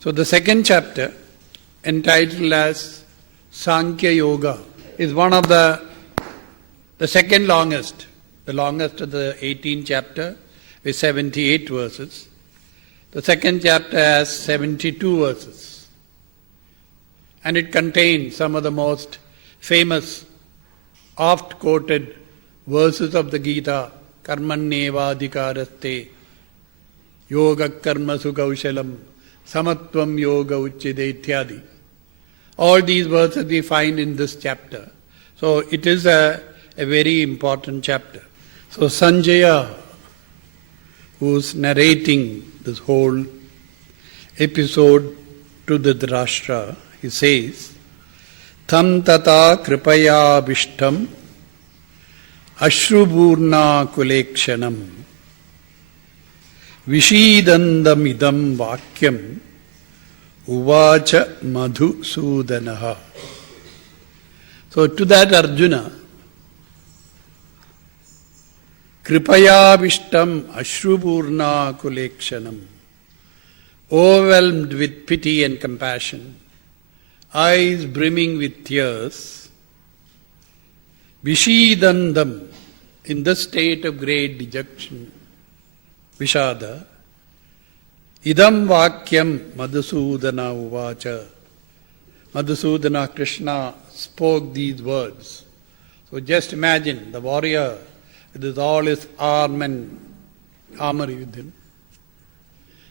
So the second chapter, entitled as Sankhyayoga, is one of the second longest. The longest of the 18th chapter with 78 verses. The second chapter has 72 verses. And it contains some of the most famous, oft-quoted verses of the Gita. Karmanyevadhikaraste, yoga karmasu kaushalam, samatvam yoga uchchide ityadi. All these verses we find in this chapter. So it is a very important chapter. So Sanjaya, who's narrating this whole episode to the Dhritarashtra, he says, Tam tata kripaya vishtam ashrupurna kulekshanam vishidandam idam vakyam uvacha madhusudanaha. So to that Arjuna, kripaya vishtam ashrupurna kulekshanam, overwhelmed with pity and compassion, eyes brimming with tears, vishidandam, in the state of great dejection, vishada, idam vakyam madhusudana uvacha. Madhusudana Krishna spoke these words. So just imagine the warrior with all his armor with him,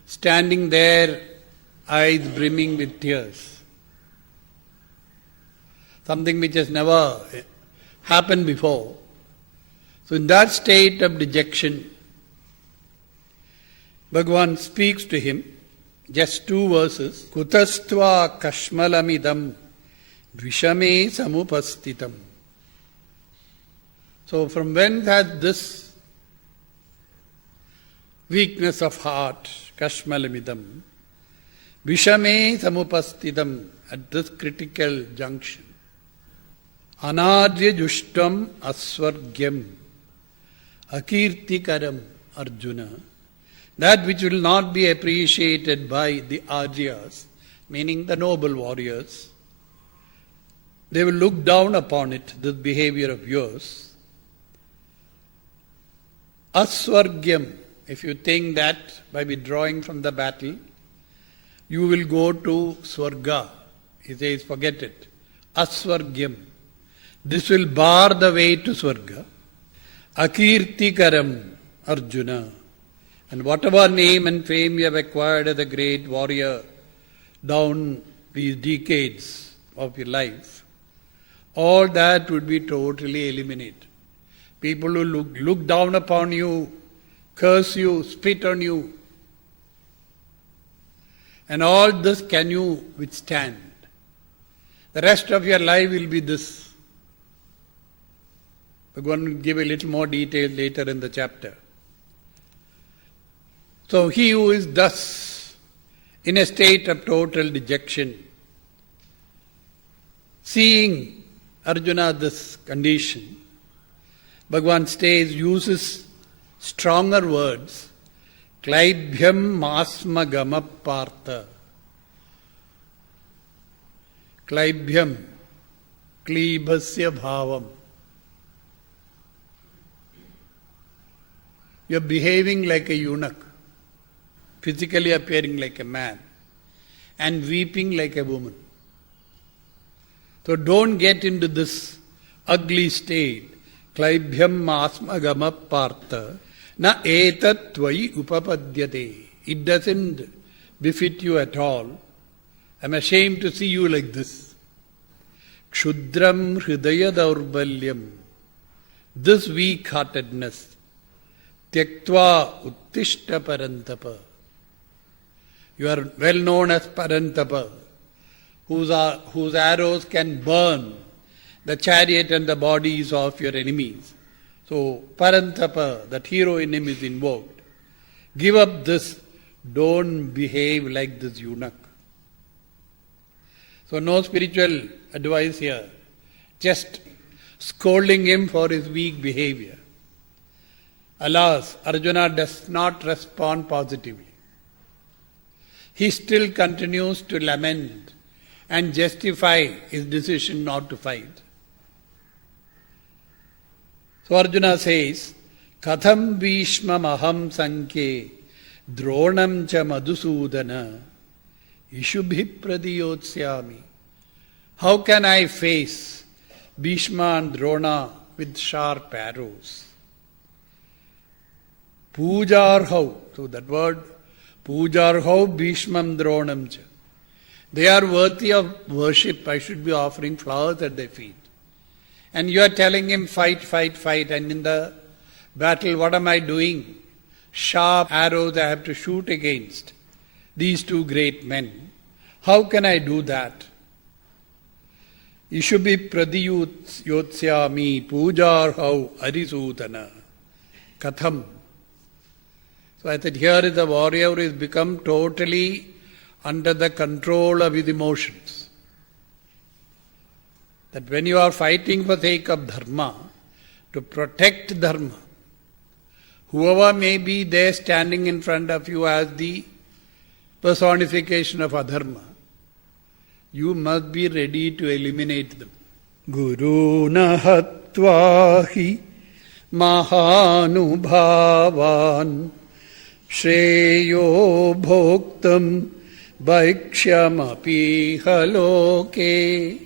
standing there, eyes brimming with tears. Something which has never happened before. So in that state of dejection, Bhagavan speaks to him, just 2 verses, Kutastva kashmalamidam vishame samupastitam. So from whence has this weakness of heart, kashmalamidam, vishame samupastitam, at this critical junction? Anadya jushtam asvargyam akirtikaram Arjuna. That which will not be appreciated by the Aryas, meaning the noble warriors. They will look down upon it, this behavior of yours. Asvargyam, if you think that by withdrawing from the battle, you will go to Swarga. He says, forget it. Asvargyam. This will bar the way to Swarga. Akirtikaram Arjuna. And whatever name and fame you have acquired as a great warrior down these decades of your life, all that would be totally eliminated. People will look down upon you, curse you, spit on you. And all this can you withstand. The rest of your life will be this. We're going to give a little more detail later in the chapter. So he who is thus in a state of total dejection, seeing Arjuna this condition, Bhagavan uses stronger words, Klaibhyam masma gama partha. Klaibhyam, klibhasya bhavam. You are behaving like a eunuch, physically appearing like a man, and weeping like a woman. So don't get into this ugly state. Klaibhyam asma gama partha na etat tvai upapadyate. It doesn't befit you at all. I'm ashamed to see you like this. Kshudram hridaya daurbalyam. This weak-heartedness. Tyaktva uttishta parantapa. You are well known as Parantapa, whose arrows can burn the chariot and the bodies of your enemies. So Parantapa, that hero in him, is invoked. Give up this, don't behave like this eunuch. So no spiritual advice here, just scolding him for his weak behavior. Alas, Arjuna does not respond positively. he still continues to lament and justify his decision not to fight. So Arjuna says, Katham Bhishmam aham sankhe dronam cha madhusudana ishubhi pradiyotsyami. How can I face Bhishma and Drona with sharp arrows? Pujarhau, so that word, Pujarhau Bhishmam Dronam cha. They are worthy of worship. I should be offering flowers at their feet. And you are telling him, fight, fight, fight. And in the battle, what am I doing? Sharp arrows I have to shoot against these two great men. How can I do that? Ishubhi pradiyotsyami pujarhau arisudana katham. So I said, here is a warrior who has become totally under the control of his emotions. That when you are fighting for the sake of dharma, to protect dharma, whoever may be there standing in front of you as the personification of adharma, you must be ready to eliminate them. Guru nahatvahi mahanubhavan shreyo bhoktam bhaikshyamapi haloke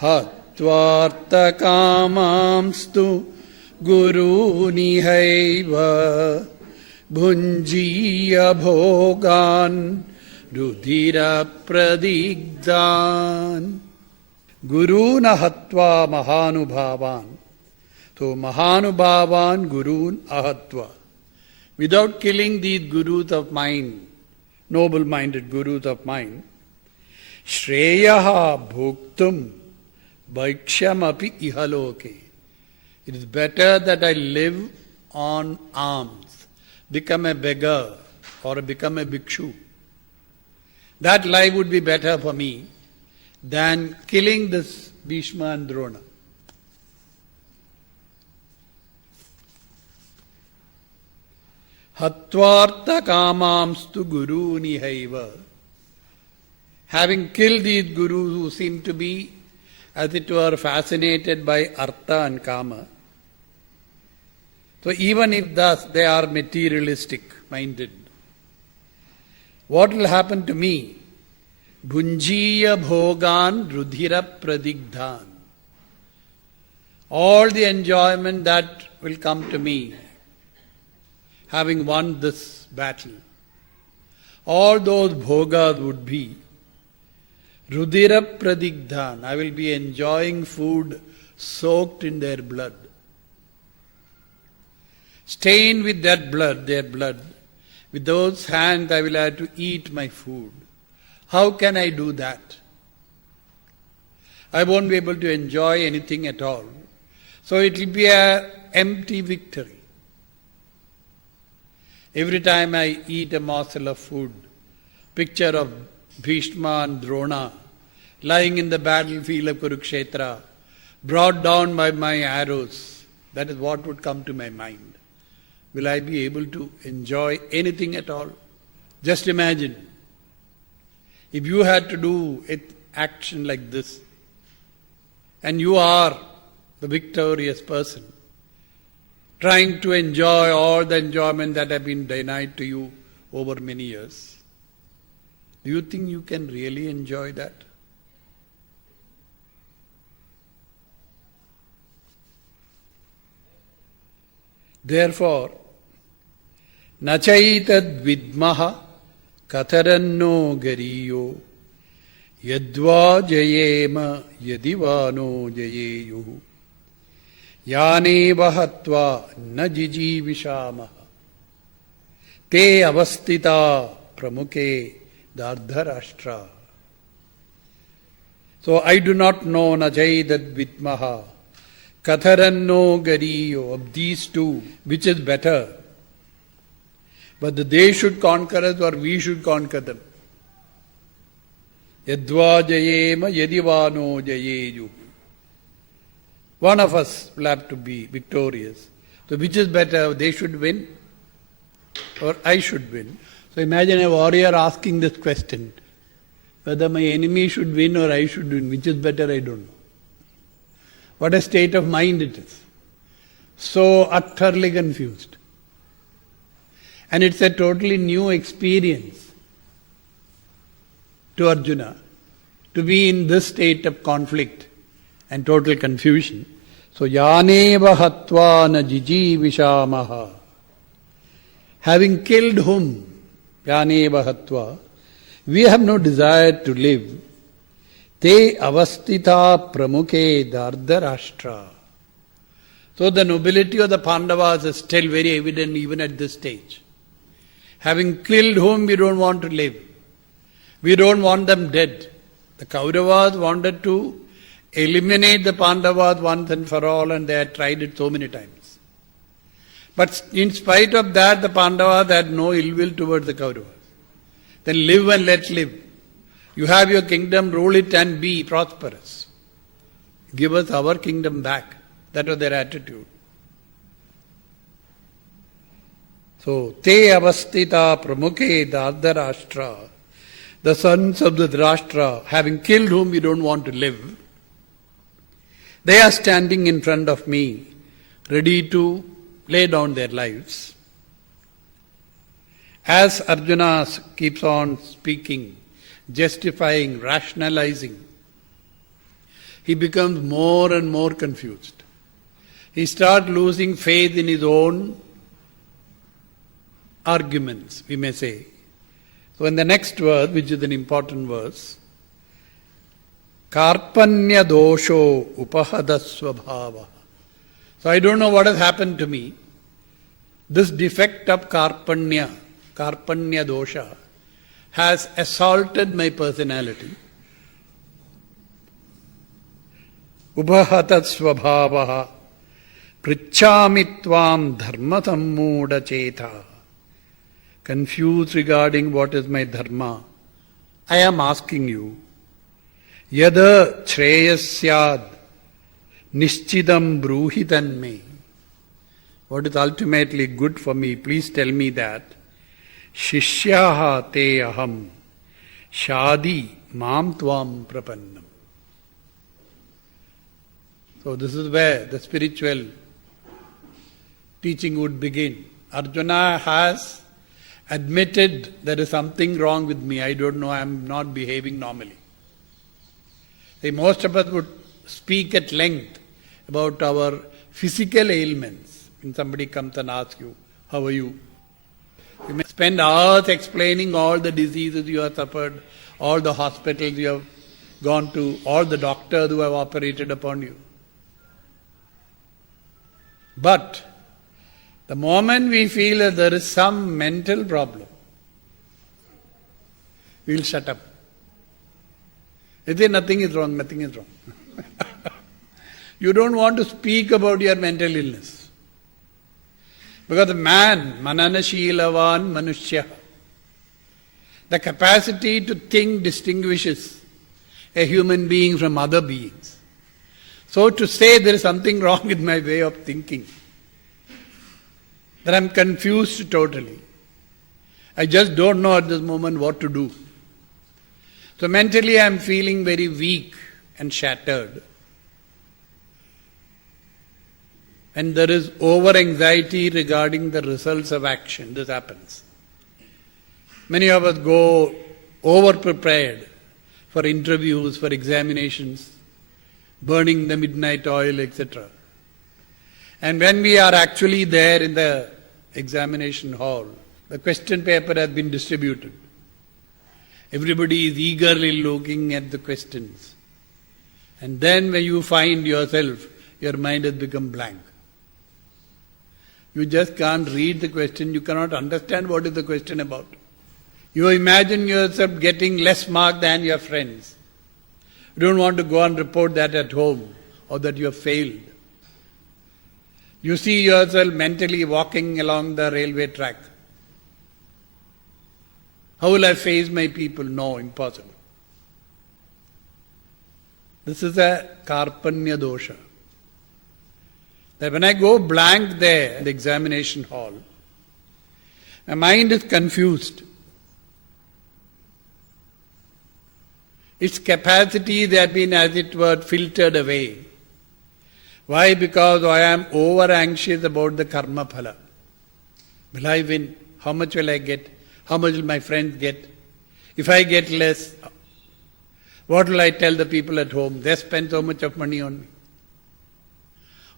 hatvartakamamstu guru nihaiva bhunjiya bhogan Rudhira pradigdhan Guru nahatva mahanubhavan. So mahanubhavan gurun ahatva. Without killing these gurus of mine, noble-minded gurus of mine, Shreyaha bhoktum bhaikshyamapi ihaloke. It is better that I live on alms, become a beggar or become a bhikshu. That life would be better for me than killing this Bhishma and Drona. Hatvartha kamamstu guru nihaiva. Having killed these gurus who seem to be, as it were, fascinated by artha and kama. So even if thus they are materialistic minded, what will happen to me? Bhunjiya bhogan rudhira pradigdhan. All the enjoyment that will come to me, having won this battle, all those bhogas would be rudhira pradigdhan. I will be enjoying food soaked in their blood. Stained with that blood, their blood. With those hands I will have to eat my food. How can I do that? I won't be able to enjoy anything at all. So it will be an empty victory. Every time I eat a morsel of food, picture of Bhishma and Drona lying in the battlefield of Kurukshetra, brought down by my arrows, that is what would come to my mind. Will I be able to enjoy anything at all? Just imagine, if you had to do an action like this, and you are the victorious person, trying to enjoy all the enjoyment that have been denied to you over many years, do you think you can really enjoy that? Therefore, nachaitad vidmaha katharanno gariyo yadva jayema yadivano jayeyuhu yane vahatva na jijivishamaha te avastita pramuke dardharashtra. So I do not know nachaitad vidmaha katharanno gariyo, of these two, which is better? Whether they should conquer us or we should conquer them. Yadva jayema yadivano jayeyu. One of us will have to be victorious. So which is better? They should win or I should win? So imagine a warrior asking this question, whether my enemy should win or I should win, which is better, I don't know. What a state of mind it is. So utterly confused. And it's a totally new experience to Arjuna to be in this state of conflict and total confusion. So yaneva hatva na jijivishamaha. Having killed whom? Yaneva hatva. We have no desire to live. Te avastita pramukhe dardarashtra. So the nobility of the Pandavas is still very evident even at this stage. Having killed whom, we don't want to live. We don't want them dead. The Kauravas wanted to eliminate the Pandavas once and for all, and they had tried it so many times. But in spite of that, the Pandavas had no ill will towards the Kauravas. Then live and let live. You have your kingdom, rule it and be prosperous. Give us our kingdom back. That was their attitude. So, te avastita pramukhe dardarashtra. The sons of the Dhrashtra, having killed whom we don't want to live, they are standing in front of me, ready to lay down their lives. As Arjuna keeps on speaking, justifying, rationalizing, he becomes more and more confused. He starts losing faith in his own arguments, we may say. So in the next verse, which is an important verse, Karpanya dosho upahadasvabhava. So I don't know what has happened to me. This defect of Karpanya dosha, has assaulted my personality. Upahadasvabhava prichhami tvam dharma sammuda chetha. Confused regarding what is my dharma, I am asking you, yada shreyasyad nishchidam bruhitan me. What is ultimately good for me, please tell me that. Shishyaha te aham shadi mam tvam prapannam. So this is where the spiritual teaching would begin. Arjuna has admitted there is something wrong with me. I don't know, I am not behaving normally. See, most of us would speak at length about our physical ailments. When somebody comes and asks you, how are you? You may spend hours explaining all the diseases you have suffered, all the hospitals you have gone to, all the doctors who have operated upon you. But the moment we feel that there is some mental problem, we will shut up. We say nothing is wrong, nothing is wrong. You don't want to speak about your mental illness. Because the man, mananashilavan manushya, the capacity to think distinguishes a human being from other beings. So to say there is something wrong with my way of thinking, that I am confused totally, I just don't know at this moment what to do. So mentally I am feeling very weak and shattered. And there is over-anxiety regarding the results of action. This happens. Many of us go over-prepared for interviews, for examinations, burning the midnight oil, etc. And when we are actually there in the examination hall, the question paper has been distributed. Everybody is eagerly looking at the questions. And then when you find yourself, your mind has become blank. You just can't read the question, you cannot understand what is the question about. You imagine yourself getting less mark than your friends. You don't want to go and report that at home or that you have failed. You see yourself mentally walking along the railway track. How will I face my people? No, impossible. This is a Karpanya dosha. That when I go blank there in the examination hall, my mind is confused. Its capacity that been, as it were, filtered away. Why? Because I am over anxious about the karma phala. Will I win? How much will I get? How much will my friends get? If I get less, what will I tell the people at home? They spend so much of money on me.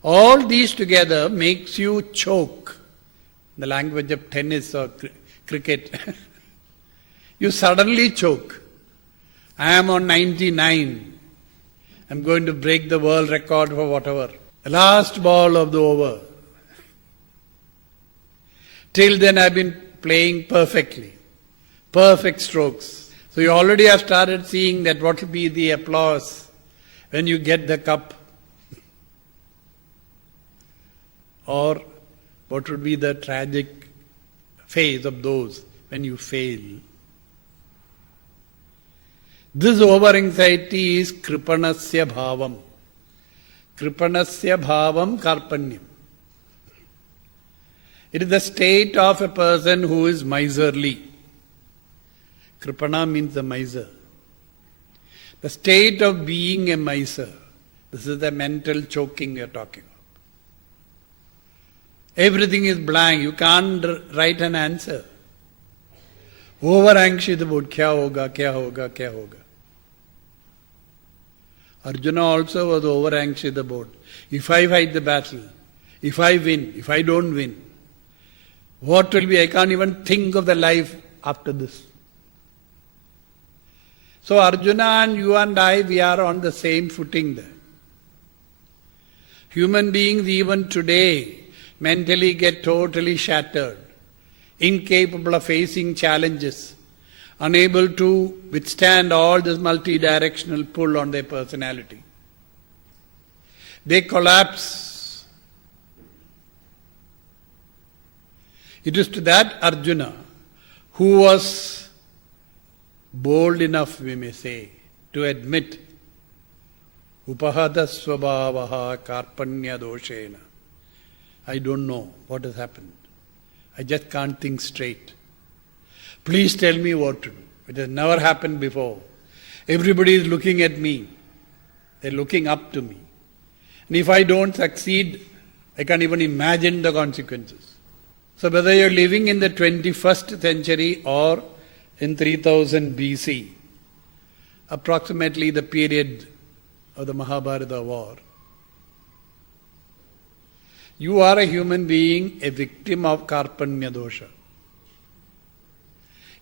All these together makes you choke. The language of tennis or cricket. You suddenly choke. I am on 99. I'm going to break the world record for whatever. The last ball of the over. Till then I've been playing perfectly. Perfect strokes. So you already have started seeing that what will be the applause when you get the cup. Or what would be the tragic phase of those when you fail. This over-anxiety is kripanasya bhavam. Kripanasya bhavam karpanyam. It is the state of a person who is miserly. Kripana means the miser. The state of being a miser. This is the mental choking we are talking about. Everything is blank. You can't write an answer. Over anxious about kya hoga, kya hoga, kya hoga. Arjuna also was over anxious about, if I fight the battle, if I win, if I don't win, what will be? I can't even think of the life after this. So Arjuna and you and I, we are on the same footing there. Human beings even today mentally get totally shattered, incapable of facing challenges, unable to withstand all this multi-directional pull on their personality. They collapse. It is to that Arjuna who was bold enough, we may say, to admit upahata svabhavaha karpanya doshena. I don't know what has happened. I just can't think straight. Please tell me what to do. It has never happened before. Everybody is looking at me. They're looking up to me. And if I don't succeed, I can't even imagine the consequences. So whether you're living in the 21st century or in 3000 BC, approximately the period of the Mahabharata war, you are a human being, a victim of karpanya dosha.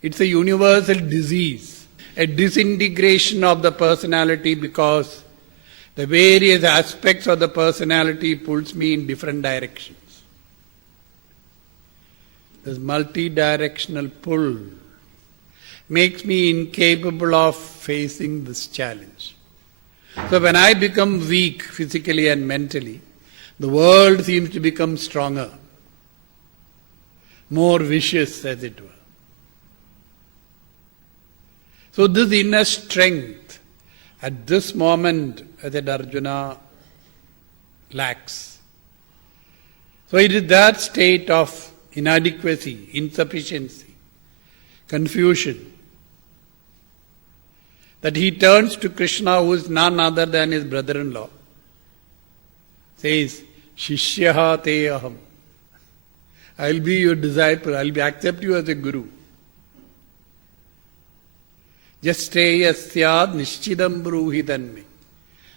It's a universal disease, a disintegration of the personality because the various aspects of the personality pulls me in different directions. This multi-directional pull makes me incapable of facing this challenge. So when I become weak physically and mentally, the world seems to become stronger, more vicious as it were. So this inner strength at this moment, as Arjuna, lacks. So it is that state of inadequacy, insufficiency, confusion, that he turns to Krishna, who is none other than his brother-in-law. Says, Shishyaha te aham. I will be your disciple, I will accept you as a guru. Just stay yasyad nishchidam bruhi tanme.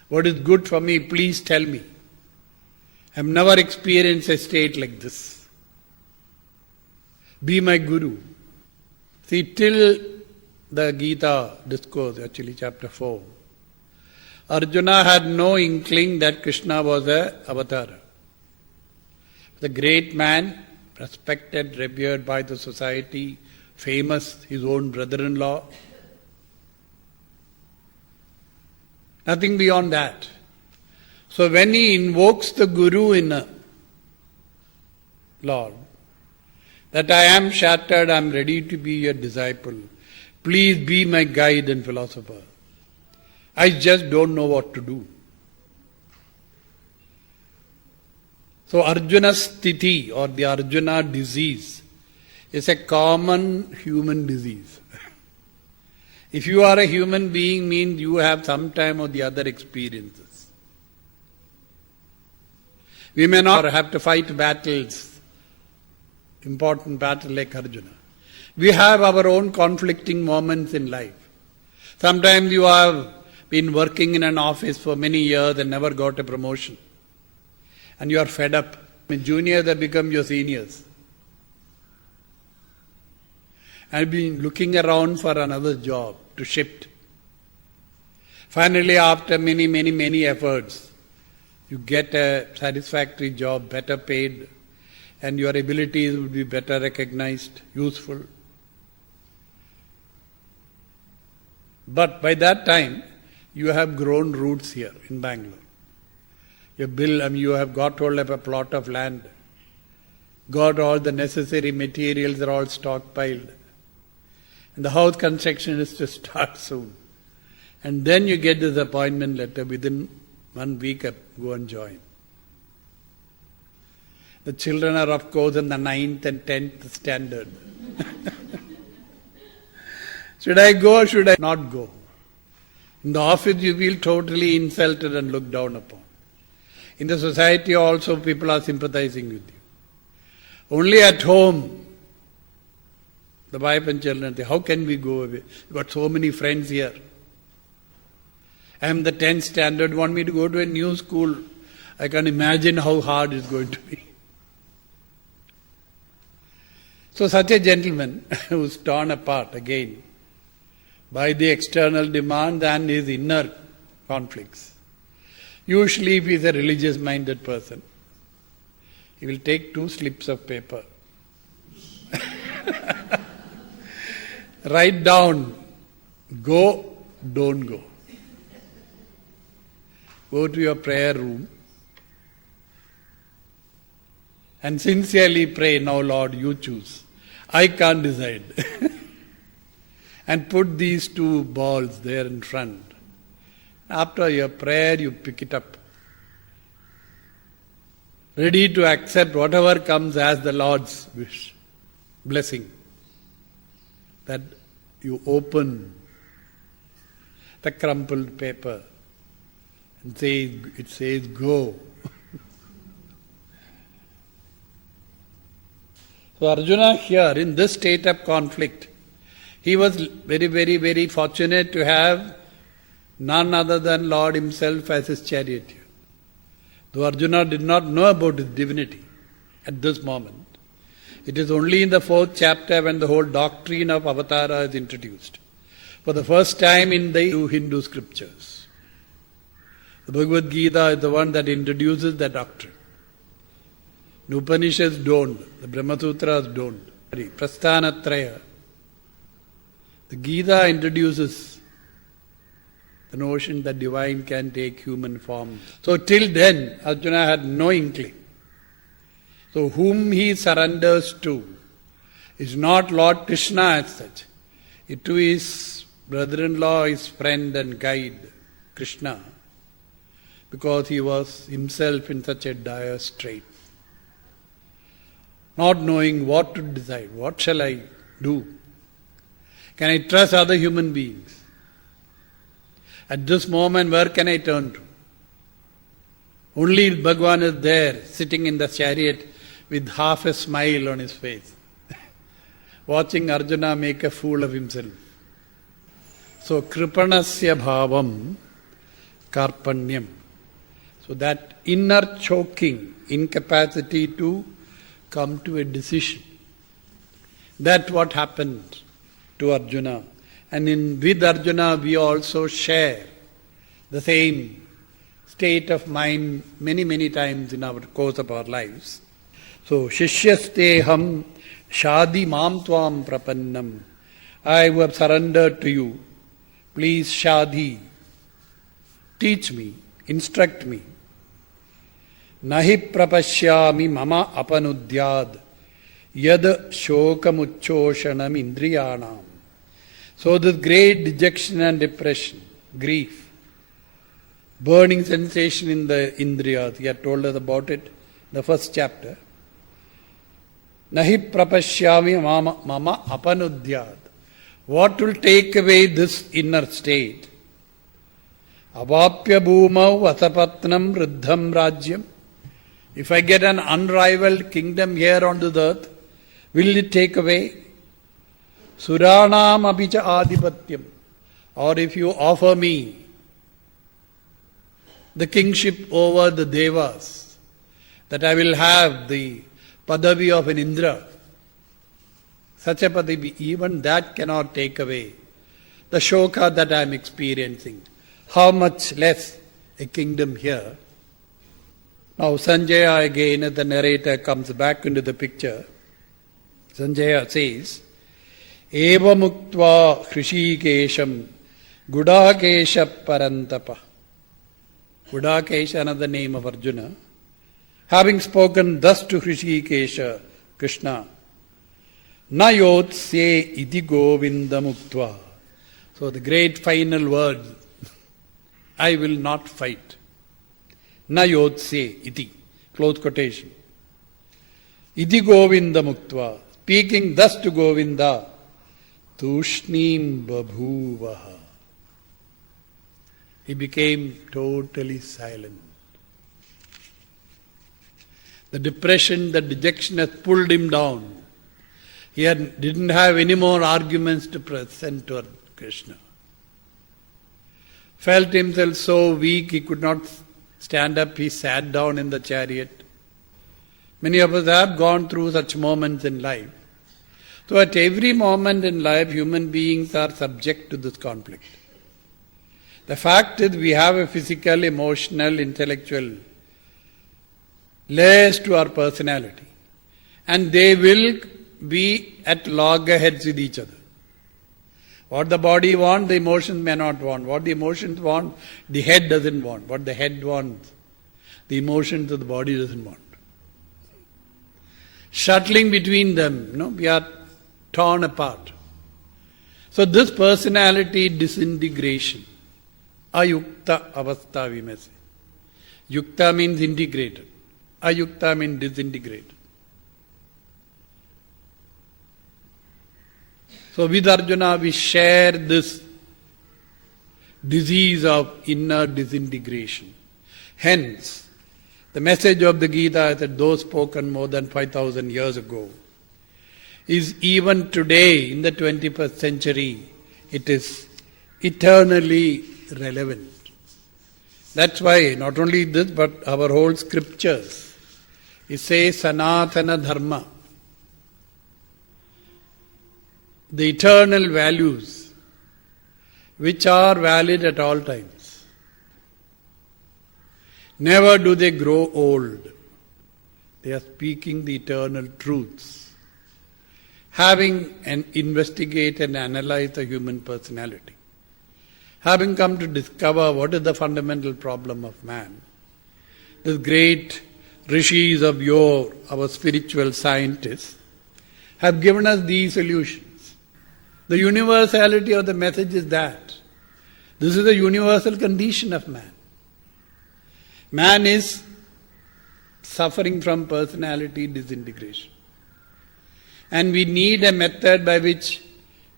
What is good for me, please tell me. I have never experienced a state like this. Be my guru. See, till the Gita discourse, actually chapter 4, Arjuna had no inkling that Krishna was an avatar. The great man, respected, revered by the society, famous, his own brother-in-law. Nothing beyond that. So when he invokes the Guru in a Lord, that I am shattered, I am ready to be your disciple. Please be my guide and philosopher. I just don't know what to do. So Arjuna's sthiti or the Arjuna disease is a common human disease. If you are a human being, means you have some time or the other experiences. We may not have to fight battles, important battle like Arjuna. We have our own conflicting moments in life. Sometimes you have been working in an office for many years and never got a promotion. And you are fed up. Juniors have become your seniors. I've been looking around for another job to shift. Finally, after many efforts, you get a satisfactory job, better paid, and your abilities will be better recognized, useful. But by that time, you have grown roots here in Bangalore. You have got hold of a plot of land, got all the necessary materials are all stockpiled. And the house construction is to start soon. And then you get this appointment letter, within 1 week, go and join. The children are, of course, in the 9th and 10th standard. Should I go or should I not go? In the office you feel totally insulted and looked down upon. In the society also people are sympathizing with you. Only at home, the wife and children say, how can we go away? We've got so many friends here. I am the 10th standard, want me to go to a new school. I can imagine how hard it's going to be. So such a gentleman who's torn apart again by the external demands and his inner conflicts. Usually if he is a religious-minded person, he will take 2 slips of paper, write down, go, don't go. Go to your prayer room and sincerely pray, now Lord, you choose. I can't decide. And put these 2 balls there in front. After your prayer, you pick it up. Ready to accept whatever comes as the Lord's wish, blessing. That you open the crumpled paper and it says go. So Arjuna here, in this state of conflict, he was very fortunate to have none other than Lord himself as his charioteer. Though Arjuna did not know about his divinity at this moment, it is only in the 4th chapter when the whole doctrine of Avatara is introduced. For the first time in the Hindu scriptures. The Bhagavad Gita is the one that introduces the doctrine. The Upanishads don't, the Brahma Sutras don't. Prasthanatraya. The Gita introduces the notion that divine can take human form. So till then, Arjuna had no inkling. So whom he surrenders to is not Lord Krishna as such. It to his brother-in-law, his friend and guide, Krishna, because he was himself in such a dire strait. Not knowing what to decide, what shall I do? Can I trust other human beings? At this moment, where can I turn to? Only Bhagavan is there, sitting in the chariot with half a smile on his face, watching Arjuna make a fool of himself. So, kripanasya bhavam karpanyam. So that inner choking, incapacity to come to a decision. That's what happened to Arjuna. And with Arjuna we also share the same state of mind many times in our course of our lives. So, Shishyasteham Shadi Mam Tvam Prapannam. I who have surrendered to you, please Shadi, teach me, instruct me. Nahi prapashyami mama apanudyad yad shokamuchoshanam indriyanam. So this great dejection and depression, grief, burning sensation in the indriyas, he had told us about it, the first chapter. Nahi prapashyami mama apanudyad. What will take away this inner state? Avapya bhumau vasapatnam riddham rajyam. If I get an unrivaled kingdom here on this earth, will it take away? Suranam apicha adipatyam. Or if you offer me the kingship over the devas, that I will have the padavi of an Indra, such a padavi, even that cannot take away the shoka that I am experiencing. How much less a kingdom here? Now Sanjaya again, as the narrator comes back into the picture, Sanjaya says, Eva muktva Hrishikesham Gudakesha Parantapa. Gudakesha, another name of Arjuna. Having spoken thus to Hrishikesha, Krishna, Nayotsye iti Govinda muktva. So the great final word, I will not fight. Nayotsye iti. Close quotation. Iti Govinda muktva. Speaking thus to Govinda, Tushnim babhuvaha. He became totally silent. The depression, the dejection has pulled him down. He didn't have any more arguments to present to Krishna. Felt himself so weak he could not stand up. He sat down in the chariot. Many of us have gone through such moments in life. So at every moment in life, human beings are subject to this conflict. The fact is, we have a physical, emotional, intellectual layers to our personality, and they will be at loggerheads with each other. What the body wants, the emotions may not want. What the emotions want, the head doesn't want. What the head wants, the emotions of the body doesn't want. Shuttling between them, we are torn apart. So this personality disintegration, ayukta avastha we may say. Yukta means integrated. Ayukta means disintegrated. So with Arjuna we share this disease of inner disintegration. Hence, the message of the Gita, that though spoken more than 5,000 years ago, is even today in the 21st century, it is eternally relevant. That's why not only this, but our whole scriptures, it says Sanatana Dharma, the eternal values which are valid at all times. Never do they grow old. They are speaking the eternal truths, having investigated and analyzed the human personality, having come to discover what is the fundamental problem of man. The great rishis of yore, our spiritual scientists, have given us these solutions. The universality of the message is that this is the universal condition of man. Man is suffering from personality disintegration. And we need a method by which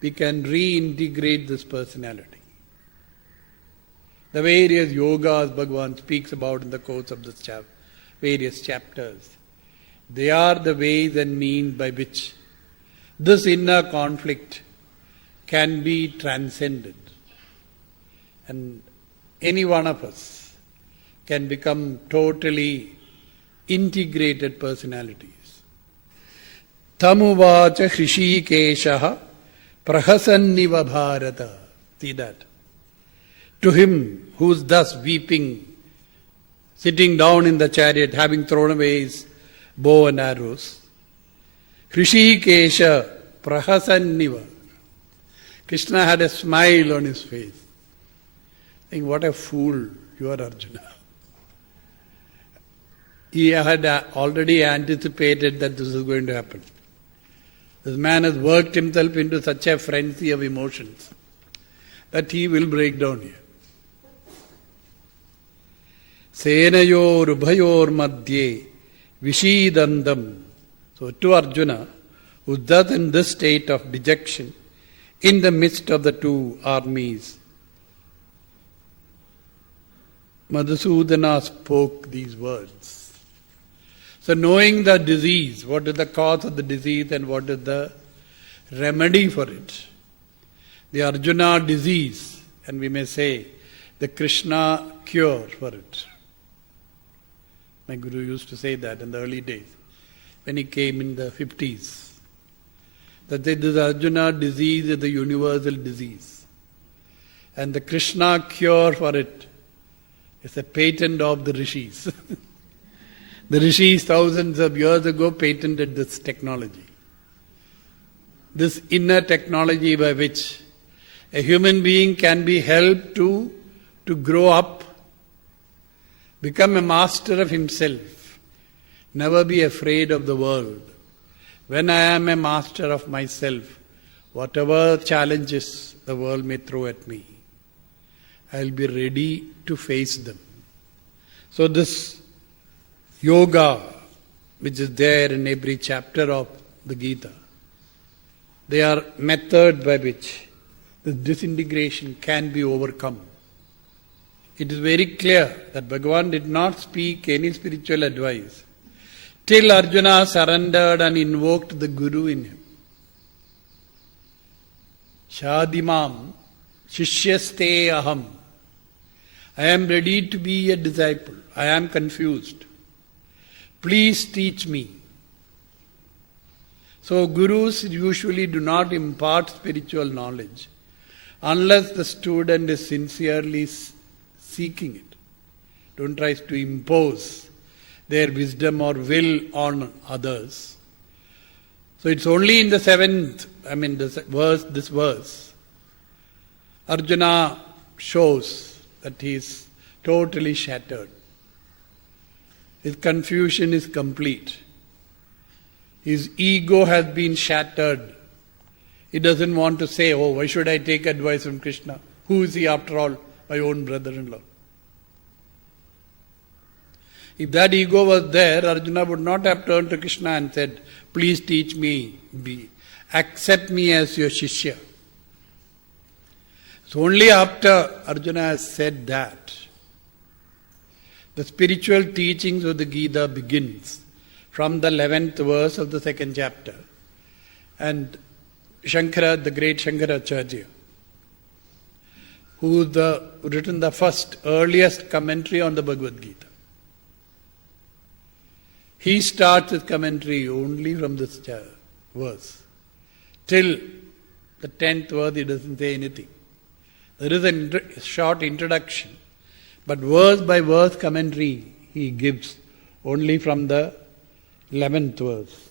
we can reintegrate this personality. The various yogas Bhagavan speaks about in the course of this various chapters, they are the ways and means by which this inner conflict can be transcended. And any one of us can become totally integrated personalities. Tamuvacha Hrishikeshaha prahasanniva bharata. See that. To him who is thus weeping, sitting down in the chariot, having thrown away his bow and arrows, Hrishikesha prahasanniva. Krishna had a smile on his face, saying, what a fool you are, Arjuna. He had already anticipated that this is going to happen. This man has worked himself into such a frenzy of emotions that he will break down here. Senayor ubhayor madhye vishidandam. So to Arjuna, who is thus in this state of dejection, in the midst of the two armies, Madhusudana spoke these words. So knowing the disease, what is the cause of the disease and what is the remedy for it, the Arjuna disease, and we may say the Krishna cure for it. My Guru used to say that in the early days, when he came in the 50s. That this Arjuna disease is the universal disease. And the Krishna cure for it is a patent of the rishis. The rishis thousands of years ago patented this technology. This inner technology by which a human being can be helped to grow up, become a master of himself, never be afraid of the world. When I am a master of myself, whatever challenges the world may throw at me, I will be ready to face them. So this yoga, which is there in every chapter of the Gita, they are methods by which the disintegration can be overcome. It is very clear that Bhagavan did not speak any spiritual advice till Arjuna surrendered and invoked the Guru in him. Shadimam shishyaste aham. I am ready to be a disciple. I am confused. Please teach me. So gurus usually do not impart spiritual knowledge unless the student is sincerely seeking it. Don't try to impose their wisdom or will on others. So it's only in the this verse, Arjuna shows that he is totally shattered. His confusion is complete. His ego has been shattered. He doesn't want to say, oh, why should I take advice from Krishna? Who is he after all? My own brother-in-law. If that ego was there, Arjuna would not have turned to Krishna and said, please teach me, accept me as your shishya. So only after Arjuna has said that, the spiritual teachings of the Gita begins from the 11th verse of the 2nd chapter. And Shankara, the great Shankaracharya, who written the first, earliest commentary on the Bhagavad Gita, he starts his commentary only from this verse. Till the 10th verse, he doesn't say anything. There is a short introduction, but verse by verse commentary he gives only from the 11th verse.